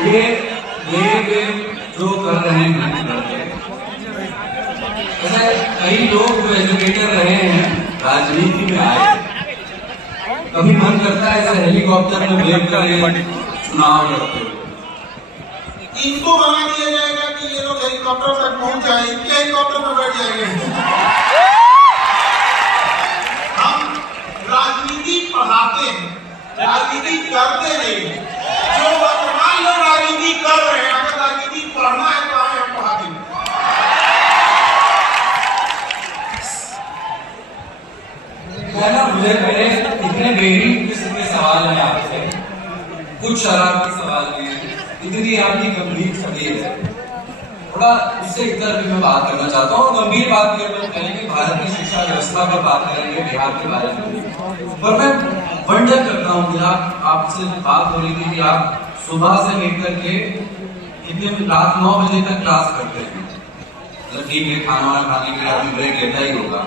ये जो कर रहे हैं लड़के, ऐसे कई लोग जो एजुकेटर रहे हैं राजनीति में आए, कभी मन करता है ऐसे हेलीकॉप्टर में बैठ कर चुनाव लड़ते हुए। इनको बना दिया जाएगा कि ये लोग हेलीकॉप्टर तक पहुंच जाए, इनके हेलीकॉप्टर में बैठ जाएंगे। हम राजनीति पढ़ाते हैं, राजनीति करते नहीं। जो वर्तमान लोग राजनीति कर रहे हैं, अगर राजनीति पढ़ना है तो आए हम पढ़ा देंगे। मुझे मेरे इतने बेहतरीन किस्म के सवाल हैं आपसे, कुछ शरारती सवाल भी हैं, इतनी आपकी गंभीर छवि है, थोड़ा उससे इधर भी मैं बात करना चाहता हूँ। गंभीर बात करेंगे, भारत की शिक्षा व्यवस्था पर बात करेंगे, बिहार के बारे में। पर मैं वंडर करता हूँ कि आपसे बात हो रही थी कि आप सुबह से लेकर के कितने रात 9 बजे तक क्लास करते हैं। मतलब ठीक है, खाना खाने के लिए आपने ब्रेक लेता ही होगा,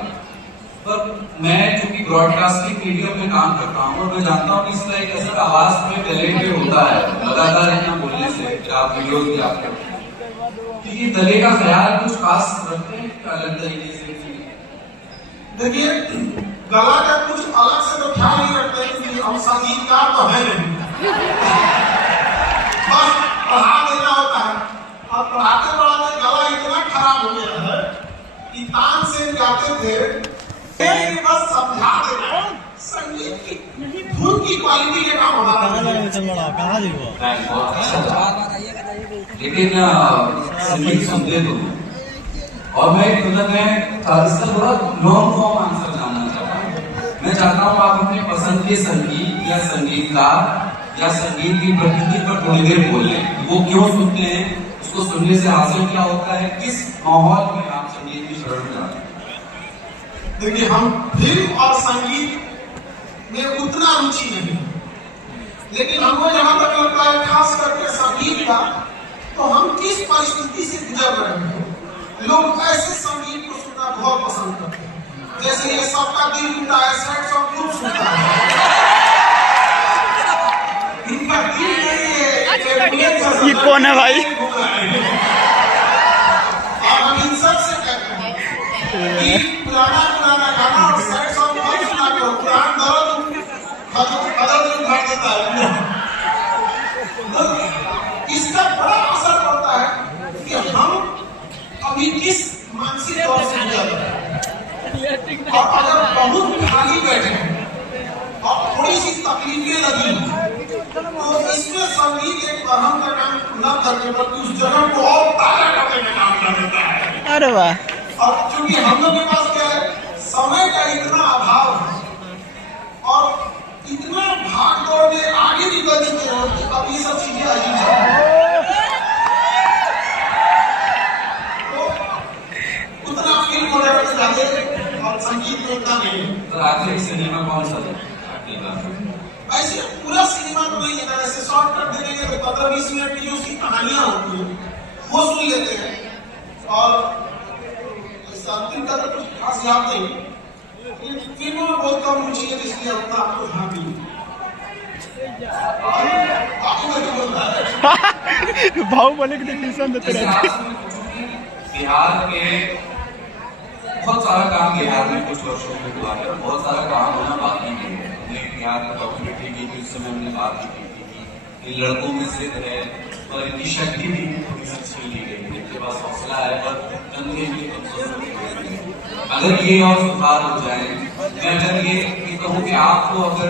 पर मैं चूंकि ब्रॉडकास्टिंग मीडिया में काम करता हूँ और मैं जानता हूँ कि इसका एक असर आवाज में टैलेंट होता है, लगातार इतना बोलने से आप वीडियोज भी आप करते हैं। ये दले का ख्याल कुछ खास रखते हैं अलग तरीके से? देखिए, गला का कुछ अलग से तो ख्याल नहीं रखते क्योंकि हम संगीतकार तो है नहीं, बस पढ़ा देना होता है। और पढ़ाते पढ़ाते गला इतना खराब हो गया है कि तान से गाते थे, बस समझा देना। संगीत की धुन की क्वालिटी के काम हमारा लेकिन संगीत सुनते तो, और मैं इसका थोड़ा लॉन्ग फॉर्म आंसर जानना चाहता हूँ। मैं चाहता हूँ आप अपने पसंद के संगीत या संगीतकार या संगीत की प्रकृति पर थोड़ी देर बोलें, वो क्यों सुनते हैं, उसको सुनने से हासिल क्या होता है, किस माहौल में आप संगीत की शरण में जाते हैं? देखिए, हम फिल्म और संगीत में उतना रुचि नहीं, लेकिन हमको जहां तक लगता है खास करके संगीत का, तो हम किस परिस्थिति से गुजर रहे हैं। लोग ऐसे संगीत को सुनना बहुत पसंद करते हैं, जैसे ये सबका दिल टूटा है, सैड सॉन्ग खूब सुनता है, इनका दिल नहीं, ये कौन है भाई? और हम इन सबसे कहते हैं कि पुराना गाना और सैड सॉन्ग मत सुना करो, पुराना दर्द उठा देता है। इसका बड़ा असर पड़ता है कि हम अभी किस मानसिक तौर से गुजर रहे हैं। और अगर बहुत खाली बैठे हैं और थोड़ी सी तकलीफें लगी तो इसमें संगीत एक अहम का काम न करके बल्कि उस जगह को और ताजा करने में काम कर देता है। अरे वाह! और क्योंकि हम लोग के पास क्या है, समय का इतना अभाव है और इतना भाग दौड़ में आगे निकल देते हैं कि अब ये सब चीजें अजीब है, तो उतना फील हो रहा है और संगीत में उतना नहीं। तो आखिर सिनेमा कौन सा है? ऐसे पूरा सिनेमा को नहीं लेना, ऐसे शॉर्टकट दे देंगे तो 15-20 मिनट की जो उसकी कहानियां होती है वो सुन लेते हैं और अंतिम का तो कुछ खास याद नहीं। फिल्मों में बहुत कम रुचि है, इसलिए अपना आपको ध्यान दी बाहुबली की डिफिनेशन देते रहते। बिहार के बहुत सारा काम बिहार में कुछ वर्षों में हुआ है, बहुत सारा काम होना बाकी है। बिहार का डॉक्यूमेंट्री की थी, उस समय हमने बात की थी कि लड़कों में से है और इनकी शक्ति भी थोड़ी सी छीन ली गई, इनके पास हौसला है पर कंधे भी कमजोर। अगर ये और सुधार हो जाए, मैं अगर ये कहूँ कि आपको अगर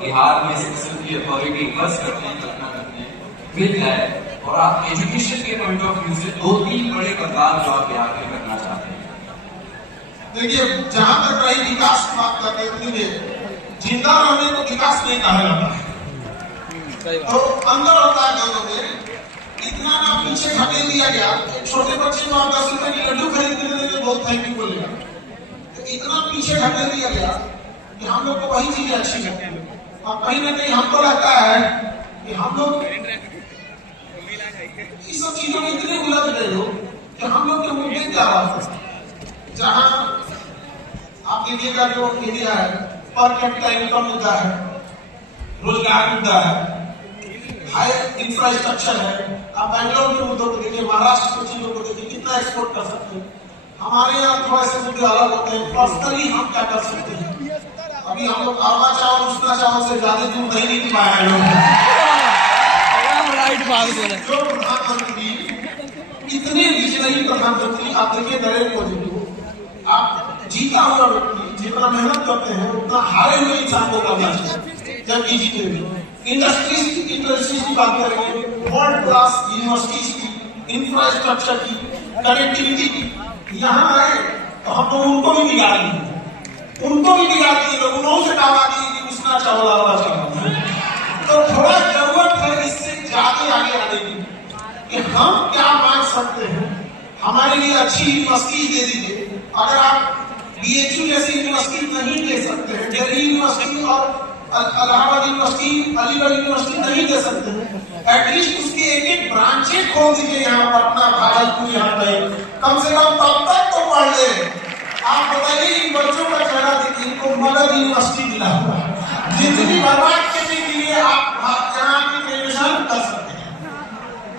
बिहार में इस किस्म की अथॉरिटी बस करते हैं, कल्पना करते हैं, मिल जाए और आप एजुकेशन के पॉइंट ऑफ व्यू से 2-3 बड़े बदलाव जो आप बिहार में करना चाहते हैं। देखिए, जहां तक रही विकास की बात करते हैं, जिंदा रहने को विकास नहीं कहा जाता है, तो अंदर होता है लोगों में इतना ना पीछे ढकेल दिया गया। छोटे बच्चे को आप 10 रुपए की लड्डू खरीद के देंगे बहुत थैंक यू बोलेगा, तो इतना पीछे ढकेल दिया गया कि हम लोग को वही चीजें अच्छी लगती है। और कहीं ना कहीं हमको लगता है कि हम लोग इस सब चीजों में इतने उलझ गए हो कि हम लोग के मुद्दे क्या बात है। जहां आप देखिएगा जो एरिया है, पर कैपिटा इनकम मुद्दा है, रोजगार मुद्दा है, हाई इंफ्रास्ट्रक्चर है। आप बैंगलोर के मुद्दों को देखिए, महाराष्ट्र के चीजों को देखिए, कितना एक्सपोर्ट कर सकते हैं। हमारे यहाँ थोड़ा से मुद्दे अलग होते हैं। पर्सनली हम क्या कर सकते हैं? अभी हम लोग अरबा चावल उष्णा चावल से ज्यादा दूर नहीं निकल पाया है लोग। जो प्रधानमंत्री, इतने विजयी प्रधानमंत्री, आप देखिए नरेंद्र मोदी को, आप जीता हुआ व्यक्ति जितना मेहनत करते हैं उतना हारे हुए इंसान को करना चाहिए जब ये जीते। इंडस्ट्रीज की बात करेंगे, वर्ल्ड क्लास यूनिवर्सिटीज की, इंफ्रास्ट्रक्चर की, कनेक्टिविटी की, यहाँ आए तो हम लोग उनको भी बिगाड़ दिए, लोग उन्होंने से दावा दिए कि उष्णा चावल अरबा चावल। तो थोड़ा जरूरत है इससे ज्यादा आगे आने की कि हम क्या मांग सकते हैं। हमारे लिए अच्छी यूनिवर्सिटी दे दीजिए। अगर आप BHU जैसी यूनिवर्सिटी नहीं दे सकते हैं, दिल्ली यूनिवर्सिटी और इलाहाबाद यूनिवर्सिटी, अलीगढ़ यूनिवर्सिटी नहीं दे सकते हैं, एटलीस्ट उसके एक ब्रांचे खोल दीजिए यहाँ पटना, भागलपुर, यहाँ पे कम से कम तब तक तो पढ़ ले। आप बताइए इन बच्चों का चेहरा देखिए, इनको मगध यूनिवर्सिटी मिला हुआ है। जिंदगी बर्बाद करने के लिए आप यहाँ की ग्रेजुएशन कर सकते हैं।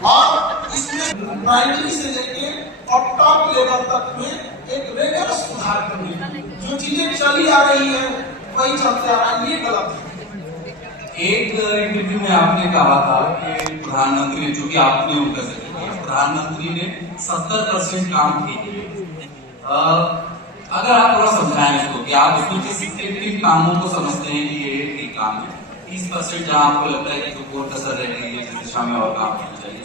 और इसमें प्राइमरी से लेके और टॉप लेवल तक में एक रेगुलर सुधार करने, जो चीजें चली आ रही है वही चलते आ रहा है, ये गलत है। एक इंटरव्यू में आपने कहा था कि प्रधानमंत्री, जो कि आपने उनका जिक्र किया, प्रधानमंत्री ने 70% काम किए। अगर आप थोड़ा समझाएं इसको कि आप उसमें किन कामों को समझते हैं कि ये ठीक काम है, 30% जहाँ आपको लगता है कि जो और कसर रह गई है, जिस दिशा में और काम करना चाहिए।